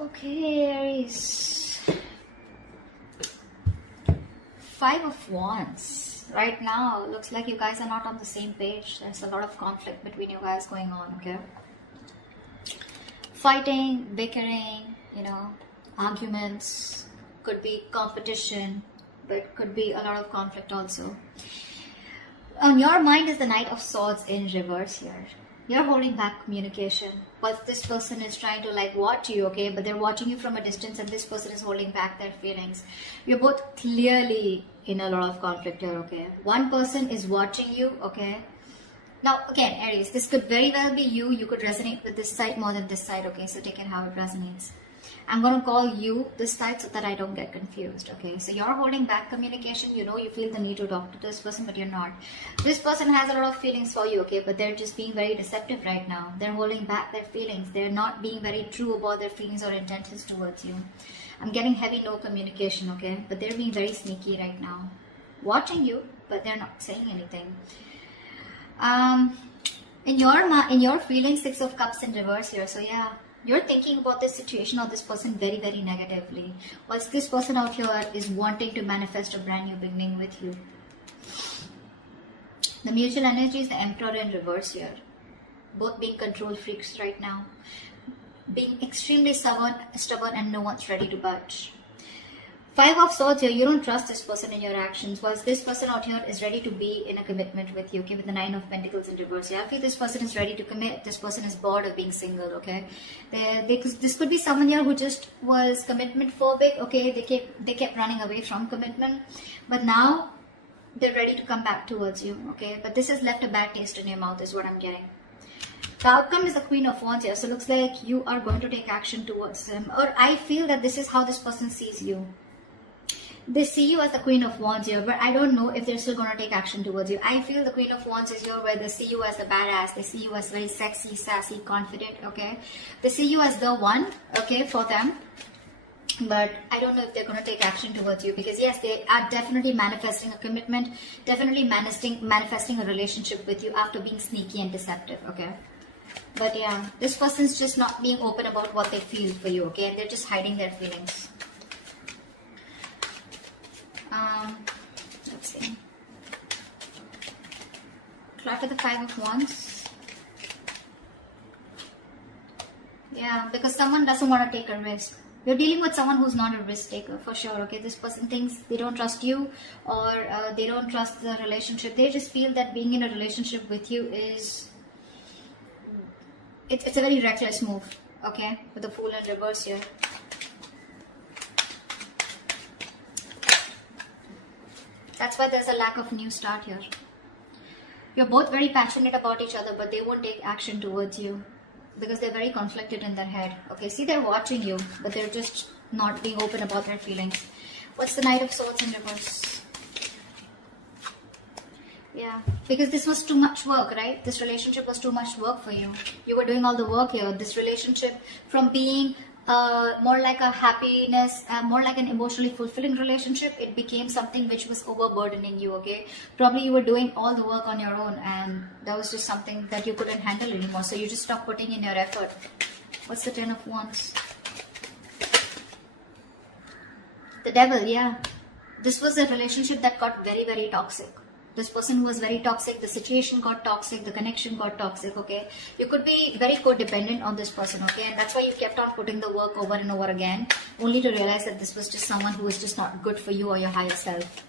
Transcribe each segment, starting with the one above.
Okay, Aries. 5 of Wands. Right now, looks like you guys are not on the same page. There's a lot of conflict between you guys going on, okay? Fighting, bickering, arguments. Could be competition, but could be a lot of conflict also. On your mind is the Knight of Swords in reverse here. You're holding back communication, but this person is trying to watch you, okay? But they're watching you from a distance, and this person is holding back their feelings. You're both clearly in a lot of conflict here, okay? One person is watching you, okay? Now, again, Aries, this could very well be you. You could resonate with this side more than this side, okay? So take it how it resonates. I'm going to call you this side so that I don't get confused, okay? So you're holding back communication. You feel the need to talk to this person, but you're not. This person has a lot of feelings for you, okay? But they're just being very deceptive right now. They're holding back their feelings. They're not being very true about their feelings or intentions towards you. I'm getting heavy no communication, okay? But they're being very sneaky right now. Watching you, but they're not saying anything. In your feelings, 6 of Cups in reverse here. So yeah, you're thinking about this situation or this person very, very negatively. Whilst this person out here is wanting to manifest a brand new beginning with you. The mutual energy is the Emperor in reverse here. Both being control freaks right now. Being extremely stubborn and no one's ready to budge. 5 of Swords here, you don't trust this person in your actions, whilst this person out here is ready to be in a commitment with you, okay, with the 9 of Pentacles in reverse. Yeah, I feel this person is ready to commit. This person is bored of being single, okay. This could be someone here who just was commitment phobic, okay. They kept running away from commitment, but now they're ready to come back towards you, okay. But this has left a bad taste in your mouth is what I'm getting. The outcome is the Queen of Wands here, so it looks like you are going to take action towards them, or I feel that this is how this person sees you. They see you as the Queen of Wands here, but I don't know if they're still going to take action towards you. I feel the Queen of Wands is here where they see you as the badass. They see you as very sexy, sassy, confident, okay? They see you as the one, okay, for them. But I don't know if they're going to take action towards you because, yes, they are definitely manifesting a commitment, definitely manifesting a relationship with you after being sneaky and deceptive, okay? But yeah, this person's just not being open about what they feel for you, okay? They're just hiding their feelings. Let's see. Try for the 5 of Wands. Yeah, because someone doesn't want to take a risk. You're dealing with someone who's not a risk taker for sure, okay? This person thinks they don't trust you or they don't trust the relationship. They just feel that being in a relationship with you is... It's a very reckless move, okay? With the Fool in reverse here. That's why there's a lack of new start here. You're both very passionate about each other, but they won't take action towards you because they're very conflicted in their head. Okay, see, they're watching you, but they're just not being open about their feelings. What's the Knight of Swords in reverse? Yeah, because this was too much work, right? This relationship was too much work for you. You were doing all the work here. This relationship from being more like a happiness, more like an emotionally fulfilling relationship, it became something which was overburdening you, okay? Probably you were doing all the work on your own and that was just something that you couldn't handle anymore. So you just stopped putting in your effort. What's the 10 of Wands? The Devil, yeah. This was a relationship that got very, very toxic. This person was very toxic, the situation got toxic, the connection got toxic, okay? You could be very codependent on this person, okay? And that's why you kept on putting the work over and over again, only to realize that this was just someone who was just not good for you or your higher self.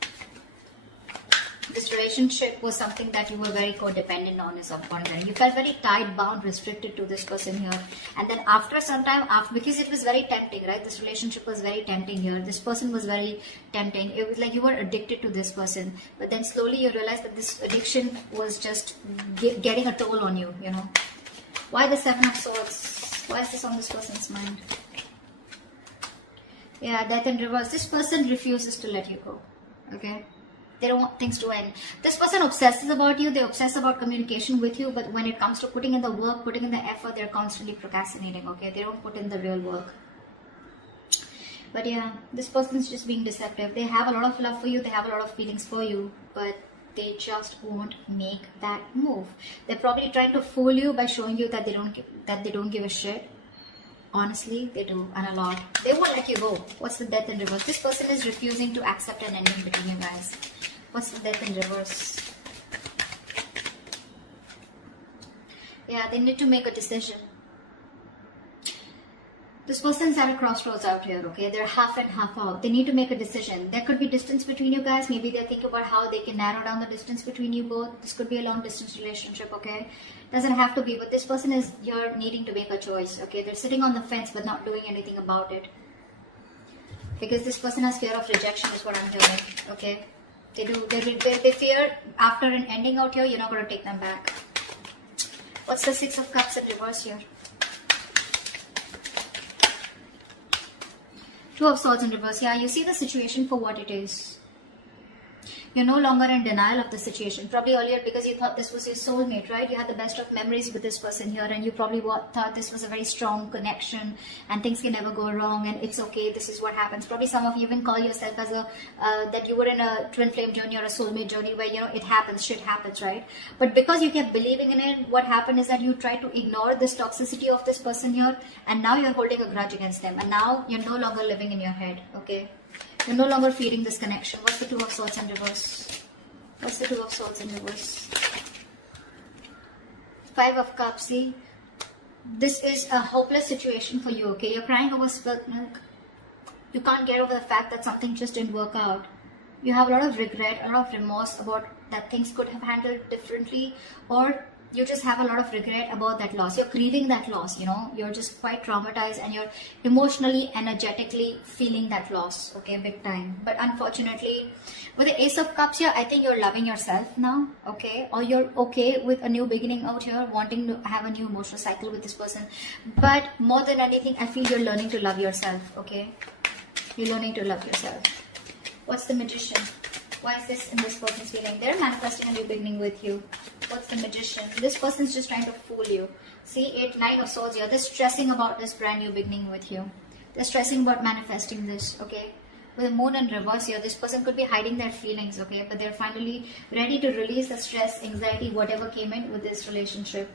This relationship was something that you were very codependent on is what I'm wondering. You felt very tied, bound, restricted to this person here. And then after some time, because it was very tempting, right? This relationship was very tempting here. This person was very tempting. It was like you were addicted to this person. But then slowly you realized that this addiction was just getting a toll on you, Why the 7 of Swords? Why is this on this person's mind? Yeah, Death in reverse. This person refuses to let you go, okay? They don't want things to end. This person obsesses about you. They obsess about communication with you. But when it comes to putting in the work, putting in the effort, they're constantly procrastinating, okay? They don't put in the real work. But yeah, this person's just being deceptive. They have a lot of love for you. They have a lot of feelings for you. But they just won't make that move. They're probably trying to fool you by showing you that they don't give a shit. Honestly, they do, and a lot. They won't let you go. What's the death in reverse? This person is refusing to accept an ending between you guys. What's the death in reverse? Yeah, they need to make a decision. This person's at a crossroads out here, okay? They're half and half out. They need to make a decision. There could be distance between you guys. Maybe they're thinking about how they can narrow down the distance between you both. This could be a long distance relationship, okay? Doesn't have to be, but this person is here needing to make a choice, okay? They're sitting on the fence but not doing anything about it. Because this person has fear of rejection is what I'm hearing, okay? They do. They fear after an ending out here, you're not going to take them back. What's the Six of Cups in reverse here? Two of Swords in reverse. Yeah, you see the situation for what it is. You're no longer in denial of the situation. Probably earlier because you thought this was your soulmate, right? You had the best of memories with this person here, and you probably thought this was a very strong connection and things can never go wrong and it's okay, this is what happens. Probably some of you even call yourself as a that you were in a twin flame journey or a soulmate journey where, you know, it happens, shit happens, right? But because you kept believing in it, what happened is that you tried to ignore this toxicity of this person here, and now you're holding a grudge against them, and now you're no longer living in your head, okay? You're no longer feeding this connection. What's the Two of Swords in reverse? What's the Two of Swords in reverse? Five of Cups. See, this is a hopeless situation for you, okay? You're crying over spilt milk. You can't get over the fact that something just didn't work out. You have a lot of regret, a lot of remorse about that things could have handled differently, or you just have a lot of regret about that loss. You're grieving that loss, you know. You're just quite traumatized and you're emotionally, energetically feeling that loss, okay, big time. But unfortunately, with the Ace of Cups here, I think you're loving yourself now, okay? Or you're okay with a new beginning out here, wanting to have a new emotional cycle with this person. But more than anything, I feel you're learning to love yourself, okay? You're learning to love yourself. What's the Magician? Why is this in this person's feeling? They're manifesting a new beginning with you. What's the Magician? This person's just trying to fool you. See, Nine of Swords here. They're stressing about this brand new beginning with you. They're stressing about manifesting this, okay? With the Moon in reverse here, this person could be hiding their feelings, okay? But they're finally ready to release the stress, anxiety, whatever came in with this relationship.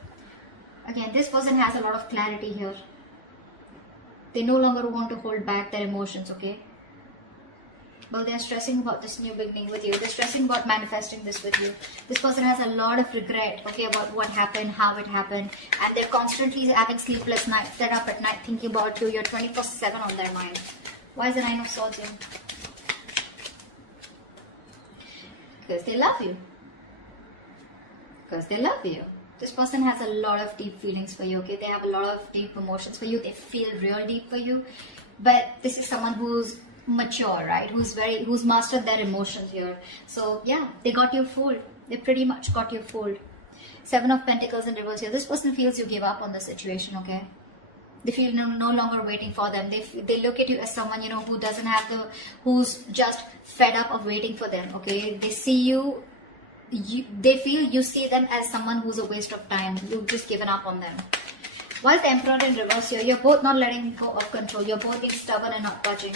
Again, this person has a lot of clarity here. They no longer want to hold back their emotions, okay? But they're stressing about this new beginning with you. They're stressing about manifesting this with you. This person has a lot of regret, okay, about what happened, how it happened. And they're constantly having sleepless nights. They're up at night thinking about you. You're 24/7 on their mind. Why is the Nine of Swords here? Because they love you. Because they love you. This person has a lot of deep feelings for you, okay? They have a lot of deep emotions for you. They feel real deep for you. But this is someone who's mature, right? Who's mastered their emotions here. So yeah, they got you fooled. They pretty much got you fooled. Seven of Pentacles in reverse here. This person feels you give up on the situation, okay? They feel no longer waiting for them. They look at you as someone, you know, who doesn't have who's just fed up of waiting for them, okay? They see you, they feel you see them as someone who's a waste of time. You've just given up on them. While the Emperor in reverse here, you're both not letting go of control. You're both being stubborn and not budging.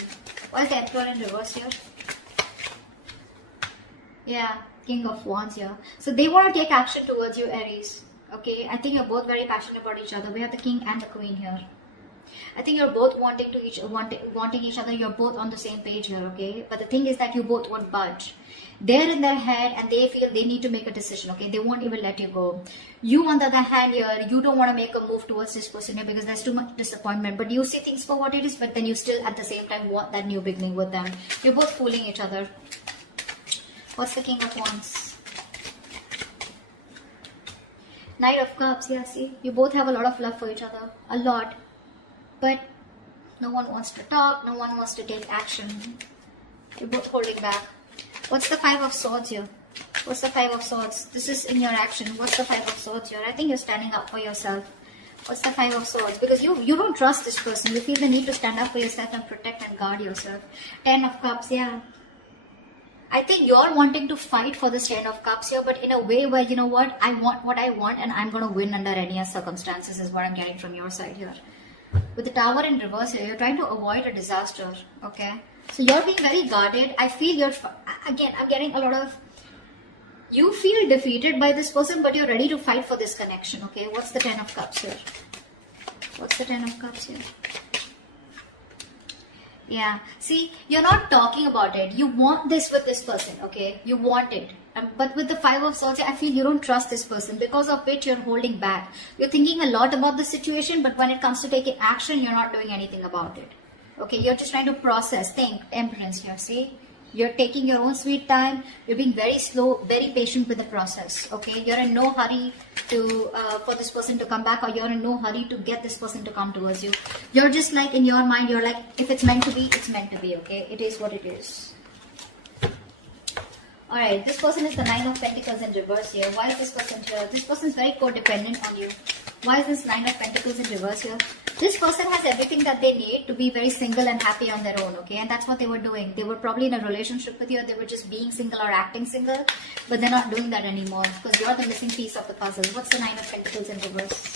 While the Emperor in reverse here. Yeah, King of Wands here. So they want to take action towards you, Aries. Okay, I think you're both very passionate about each other. We have the King and the Queen here. I think you're both wanting each other. You're both on the same page here, okay? But the thing is that you both won't budge. They're in their head and they feel they need to make a decision, okay? They won't even let you go. You, on the other hand here, you don't want to make a move towards this person here because there's too much disappointment. But you see things for what it is, but then you still at the same time want that new beginning with them. You're both fooling each other. What's the King of Wands? Knight of Cups, yeah, see? You both have a lot of love for each other. A lot. But no one wants to talk. No one wants to take action. You're both holding back. What's the Five of Swords here? What's the Five of Swords? This is in your action. What's the Five of Swords here? I think you're standing up for yourself. What's the Five of Swords? Because you don't trust this person. You feel the need to stand up for yourself and protect and guard yourself. Ten of Cups, yeah. I think you're wanting to fight for this Ten of Cups here, but in a way where, you know what? I want what I want and I'm going to win under any circumstances is what I'm getting from your side here. With the Tower in reverse here, you're trying to avoid a disaster, okay? So you're being very guarded. I feel you're, again, I'm getting a lot of, you feel defeated by this person, but you're ready to fight for this connection, okay? What's the Ten of Cups here? What's the Ten of Cups here? Yeah, see, you're not talking about it. You want this with this person, okay? You want it. But with the Five of Swords, I feel you don't trust this person, because of which you're holding back. You're thinking a lot about the situation, but when it comes to taking action, you're not doing anything about it. Okay, you're just trying to process, think, Temperance here, see? You're taking your own sweet time. You're being very slow, very patient with the process. Okay, you're in no hurry to for this person to come back, or you're in no hurry to get this person to come towards you. You're just like, in your mind, you're like, if it's meant to be, it's meant to be. Okay, it is what it is. All right, this person is the Nine of Pentacles in reverse here. Why is this person here? This person is very codependent on you. Why is this Nine of Pentacles in reverse here? This person has everything that they need to be very single and happy on their own, okay? And that's what they were doing. They were probably in a relationship with you, or they were just being single or acting single, but they're not doing that anymore, because you're the missing piece of the puzzle. What's the Nine of Pentacles in reverse?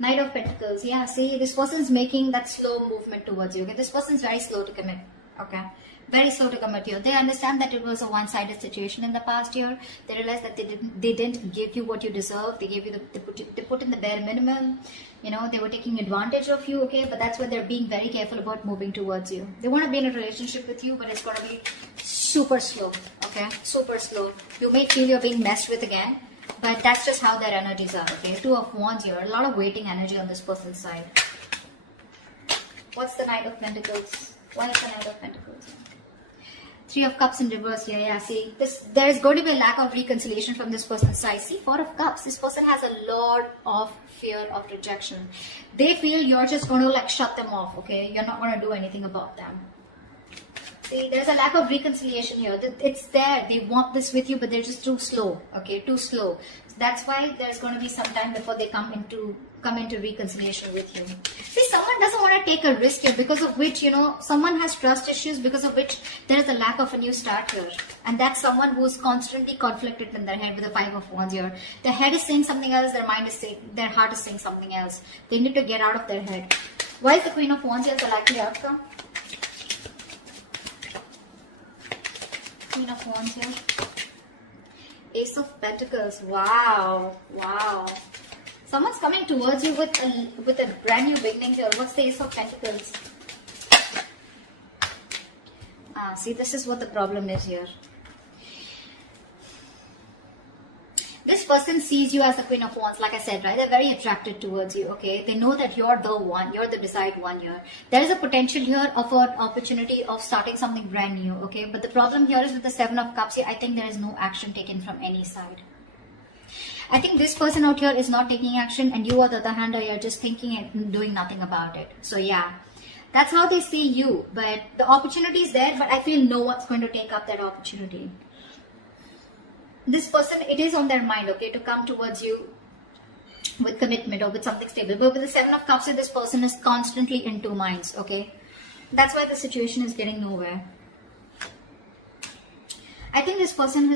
Knight of Pentacles. Yeah, see, this person's making that slow movement towards you, okay? This person's very slow to commit, okay? Very slow to commit here. They understand that it was a one-sided situation in the past year. They realized that they didn't give you what you deserve. They gave you they put in the bare minimum. You know, they were taking advantage of you, okay? But that's why they're being very careful about moving towards you. They want to be in a relationship with you, but it's going to be super slow, okay? Super slow. You may feel you're being messed with again, but that's just how their energies are, okay? Two of Wands here. A lot of waiting energy on this person's side. What's the Knight of Pentacles? Why is the Knight of Pentacles? Three of Cups in reverse here. Yeah, see, there is going to be a lack of reconciliation from this person's side. See, Four of Cups. This person has a lot of fear of rejection. They feel you're just going to like shut them off, okay? You're not going to do anything about them. See, there's a lack of reconciliation here. It's there. They want this with you, but they're just too slow, okay? Too slow. So that's why there's going to be some time before they come into reconciliation with you. See, someone doesn't want to take a risk here, because of which, you know, someone has trust issues, because of which there is a lack of a new start here. And that's someone who's constantly conflicted in their head with the Five of Wands here. Their head is saying something else, their mind is saying, their heart is saying something else. They need to get out of their head. Why is the Queen of Wands here the likely outcome? Queen of Wands here. Ace of Pentacles. Wow. Wow. Someone's coming towards you with a brand new beginning here. What's the Ace of Pentacles? See, this is what the problem is here. This person sees you as the Queen of Wands, like I said, right? They're very attracted towards you, okay? They know that you're the one, you're the desired one here. There is a potential here of an opportunity of starting something brand new, okay? But the problem here is with the Seven of Cups here, I think there is no action taken from any side. I think this person out here is not taking action, and you on the other hand are just thinking and doing nothing about it. So yeah, that's how they see you. But the opportunity is there, but I feel no one's going to take up that opportunity. This person, it is on their mind, okay, to come towards you with commitment or with something stable. But with the Seven of Cups, this person is constantly in two minds, okay? That's why the situation is getting nowhere. I think this person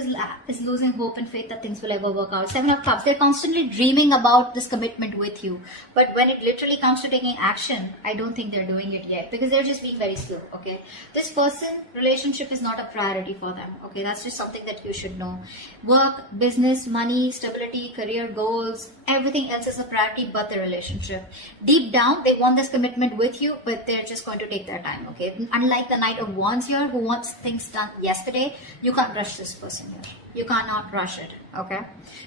is losing hope and faith that things will ever work out. Seven of Cups, they're constantly dreaming about this commitment with you. But when it literally comes to taking action, I don't think they're doing it yet, because they're just being very slow, okay? This person, relationship is not a priority for them, okay? That's just something that you should know. Work, business, money, stability, career goals, everything else is a priority but the relationship. Deep down, they want this commitment with you, but they're just going to take their time, okay? Unlike the Knight of Wands here, who wants things done yesterday, you can't rush this person here. You cannot rush it, okay?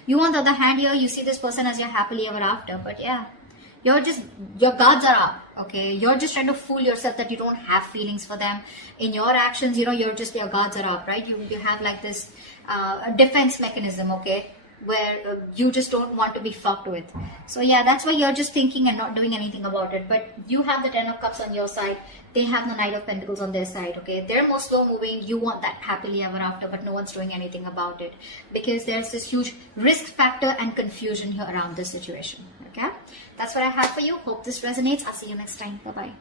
You on the other hand here, you see this person as your happily ever after, but yeah, your guards are up, okay? You're just trying to fool yourself that you don't have feelings for them. In your actions, you know, your guards are up, right? You have like this defense mechanism, okay? Where you just don't want to be fucked with. So yeah, that's why you're just thinking and not doing anything about it. But you have the Ten of Cups on your side. They have the Knight of Pentacles on their side, okay? They're more slow moving. You want that happily ever after, but no one's doing anything about it, because there's this huge risk factor and confusion here around this situation, okay? That's what I have for you. Hope this resonates. I'll see you next time. Bye-bye.